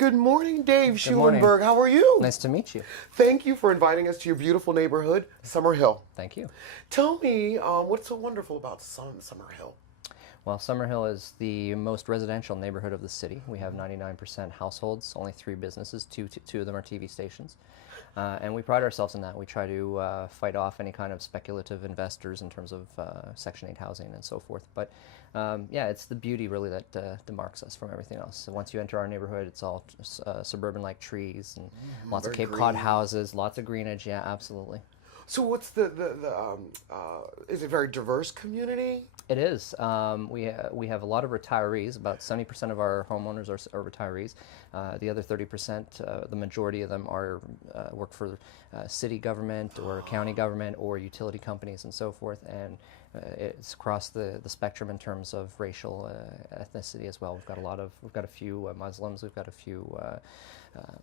Good morning, Dave Good morning. Schullenberg. How are you? Nice to meet you. Thank you for inviting us to your beautiful neighborhood, Summer Hill. Thank you. Tell me, what's so wonderful about Summer Hill? Well, Summerhill is the most residential neighborhood of the city. We have 99% households, only 3 businesses, two of them are TV stations. And we pride ourselves in that. We try to fight off any kind of speculative investors in terms of Section 8 housing and so forth. But yeah, it's the beauty really that demarks us from everything else. So once you enter our neighborhood, it's all suburban-like trees and lots of Cape Cod houses, lots of greenage. Yeah, absolutely. So what's is it a very diverse community? It is. We have a lot of retirees. About 70% of our homeowners are retirees. The other 30%, the majority of them are work for city government or county government or utility companies and so forth. And it's across the spectrum in terms of racial ethnicity as well. We've got a few Muslims. We've got a few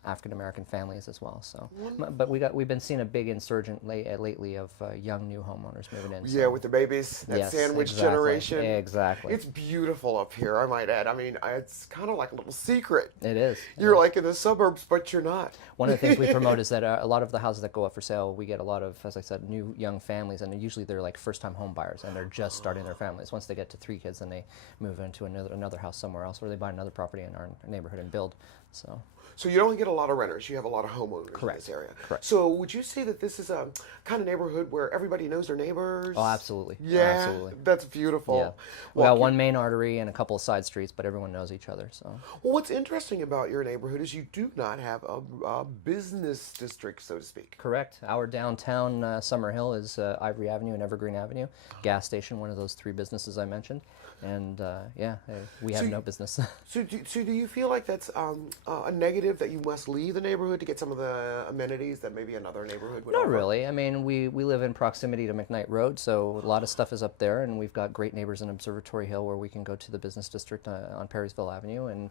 African American families as well. So, but we've been seeing a big insurgent lately of young new homeowners moving in. Yeah, with the babies, that Yes, sandwich exactly. generation. Exactly. It's beautiful up here, I might add. I mean, it's kind of like a little secret. It is. You're like in the suburbs, but you're not. One of the things we promote is that a lot of the houses that go up for sale, we get a lot of, as I said, new young families, and usually they're like first-time home buyers, and they're just starting their families. Once they get to 3 kids, then they move into another house somewhere else, or they buy another property in our neighborhood and build. So you don't get a lot of renters, you have a lot of homeowners in this area. Correct. So would you say that this is a kind of neighborhood where everybody knows their neighbors? Oh, absolutely. Yeah, absolutely. That's beautiful. Yeah. We got one main artery and a couple of side streets, but everyone knows each other. So. Well, what's interesting about your neighborhood is you do not have a business district, so to speak. Correct. Our downtown Summerhill is Ivory Avenue and Evergreen Avenue. Gas station, one of those 3 businesses I mentioned. And yeah, we have no business. So do you feel like that's a negative that you must leave the neighborhood to get some of the amenities that maybe another neighborhood would Not offer? really. I mean, we live in proximity to McKnight Road, so a lot of stuff is up there, and we've got great neighbors in Observatory Hill where we can go to the business district on Perrysville Avenue and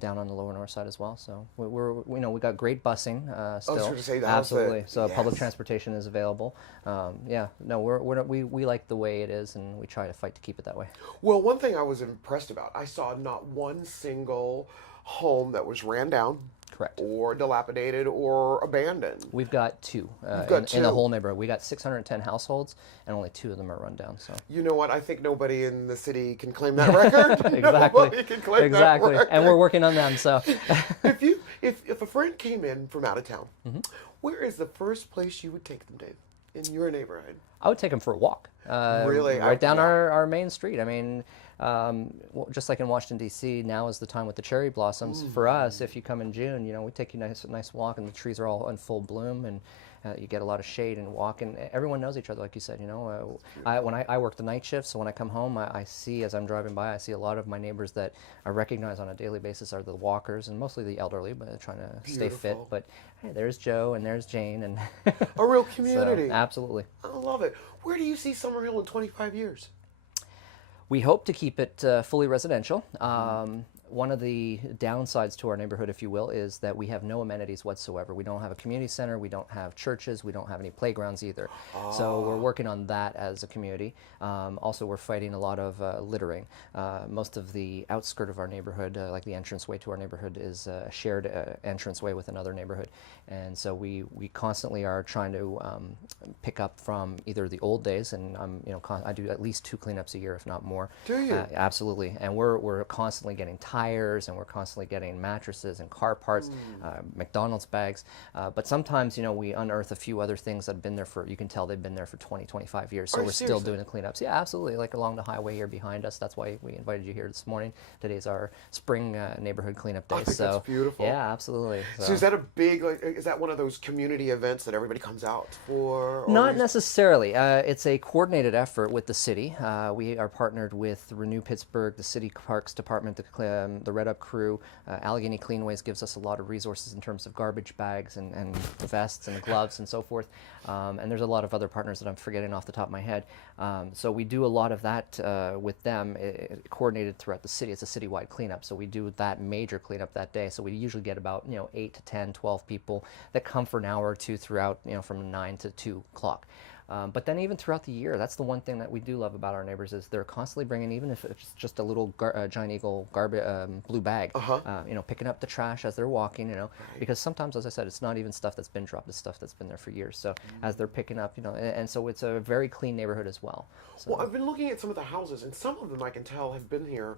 down on the lower north side as well. So we got great busing still. I was going to say that. Absolutely. So yes. Public transportation is available. Yeah. No, we like the way it is, and we try to fight to keep it that way. Well, one thing I was impressed about, I saw not one single home that was ran down. Correct. Or dilapidated or abandoned. We've got 2 in the whole neighborhood. We got 610 households, and only 2 of them are run down. So you know what? I think nobody in the city can claim that record. Exactly. Nobody can claim that record. And we're working on them. So if a friend came in from out of town, where is the first place you would take them, Dave, in your neighborhood? I would take them for a walk. Really? Right down our main street. I mean, just like in Washington, D.C., now is the time with the cherry blossoms. For us, if you come in June, we take you a nice walk, and the trees are all in full bloom, and you get a lot of shade and walk, and everyone knows each other, like you said. When I work the night shift, so when I come home, I see, as I'm driving by, I see a lot of my neighbors that I recognize on a daily basis are the walkers, and mostly the elderly, but trying to stay fit. But hey, there's Joe and there's Jane, and a real community. So, absolutely. I love it. Where do you see Summerhill in 25 years? We hope to keep it fully residential. One of the downsides to our neighborhood, if you will, is that we have no amenities whatsoever. We don't have a community center, we don't have churches, we don't have any playgrounds either. So we're working on that as a community. Also, we're fighting a lot of littering. Most of the outskirt of our neighborhood, like the entranceway to our neighborhood, is a shared entranceway with another neighborhood. And so we constantly are trying to pick up from either the old days, and I do at least 2 cleanups a year, if not more. Do you? Absolutely. And we're constantly getting tires, and we're constantly getting mattresses and car parts, McDonald's bags. But sometimes, we unearth a few other things that have been there you can tell they've been there for 20, 25 years. So we're still doing the cleanups. Yeah, absolutely. Like along the highway here behind us. That's why we invited you here this morning. Today's our spring neighborhood cleanup day. I think that's beautiful. Yeah, absolutely. So is that a big, is that one of those community events that everybody comes out for? Not necessarily. It's a coordinated effort with the city. We are partnered with Renew Pittsburgh, the City Parks Department, the Red Up Crew. Allegheny Cleanways gives us a lot of resources in terms of garbage bags and vests and gloves and so forth. And there's a lot of other partners that I'm forgetting off the top of my head. So we do a lot of that with them, coordinated throughout the city. It's a citywide cleanup, so we do that major cleanup that day. So we usually get about 8 to 10, 12 people that come for an hour or two throughout, from 9 to 2 o'clock. But then even throughout the year, that's the one thing that we do love about our neighbors is they're constantly bringing, even if it's just a little Giant Eagle blue bag, picking up the trash as they're walking, because sometimes, as I said, it's not even stuff that's been dropped, it's stuff that's been there for years. So as they're picking up, and so it's a very clean neighborhood as well. So, well, I've been looking at some of the houses, and some of them I can tell have been here,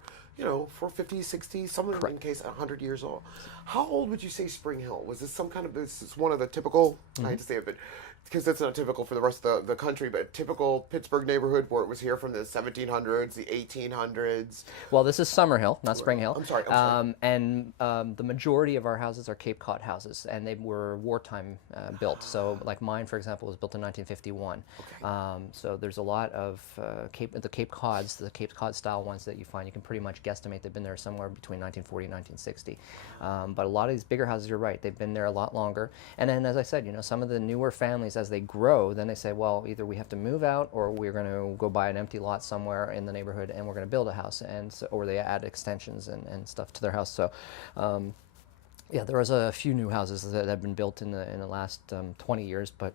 for 50, 60, some of them in case 100 years old. How old would you say Spring Hill? Was this this is one of the typical, I hate to say it, but because that's not typical for the rest of the country, but typical Pittsburgh neighborhood where it was here from the 1700s, the 1800s. Well, this is Summerhill, not Spring Hill. I'm sorry. And the majority of our houses are Cape Cod houses, and they were wartime built. So, like mine, for example, was built in 1951. Okay. So there's a lot of the Cape Cod style ones that you find. You can pretty much guesstimate they've been there somewhere between 1940 and 1960. But a lot of these bigger houses, you're right, they've been there a lot longer. And then, as I said, some of the newer families, as they grow, then they say, well, either we have to move out or we're going to go buy an empty lot somewhere in the neighborhood and we're going to build a house, and so, or they add extensions and stuff to their house. So there was a few new houses that have been built in the last 20 years, but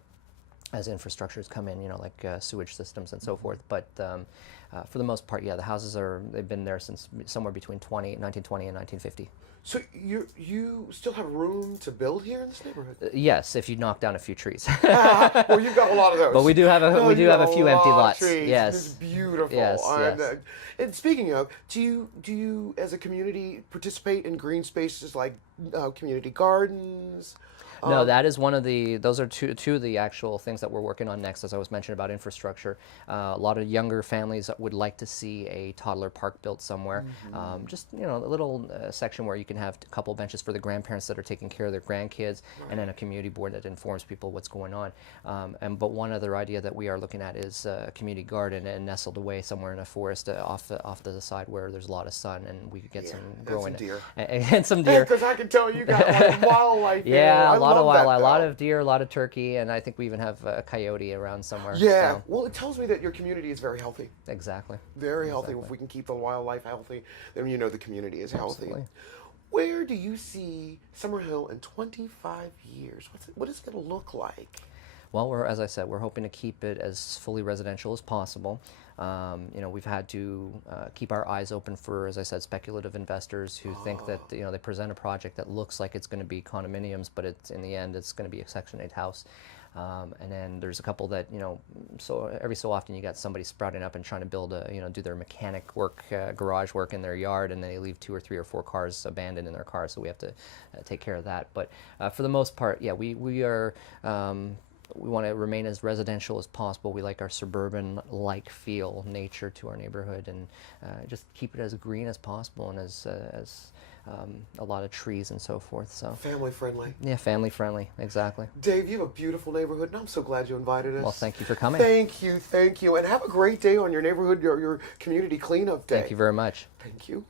as infrastructures come in, like sewage systems and so forth. But for the most part, the houses they've been there since somewhere between 1920 and 1950. So you still have room to build here in this neighborhood? Yes, if you knock down a few trees. Well, you've got a lot of those. But we do have a few empty lots. Trees. Yes, it's beautiful. Yes, and speaking of, do you as a community participate in green spaces like community gardens? No, that is one of those are two of the actual things that we're working on next, as I was mentioning about infrastructure. A lot of younger families would like to see a toddler park built somewhere. Just, a little section where you can have a couple benches for the grandparents that are taking care of their grandkids, and then a community board that informs people what's going on. But one other idea that we are looking at is a community garden and nestled away somewhere in a forest off to the side where there's a lot of sun, and we could get some growing. And some deer. And some deer. Because I can tell you got wildlife here. Yeah, a lot of deer, a lot of turkey, and I think we even have a coyote around somewhere. Yeah, so. Well, it tells me that your community is very healthy. Exactly. Very healthy. If we can keep the wildlife healthy, then the community is healthy. Absolutely. Where do you see Summerhill in 25 years? What is it going to look like? Well, as I said, we're hoping to keep it as fully residential as possible. We've had to keep our eyes open for, as I said, speculative investors who think that they present a project that looks like it's going to be condominiums, but in the end it's going to be a Section 8 house. And then there's a couple that so every so often you got somebody sprouting up and trying to build do their mechanic work, garage work in their yard, and they leave 2 or 3 or 4 cars abandoned in their car. So we have to take care of that. But for the most part, we are. We want to remain as residential as possible. We like our suburban-like feel, nature to our neighborhood, and just keep it as green as possible and as a lot of trees and so forth. So family friendly. Yeah, family friendly, exactly. Dave, you have a beautiful neighborhood, and I'm so glad you invited us. Well, thank you for coming. Thank you, and have a great day on your neighborhood, your community cleanup day. Thank you very much. Thank you.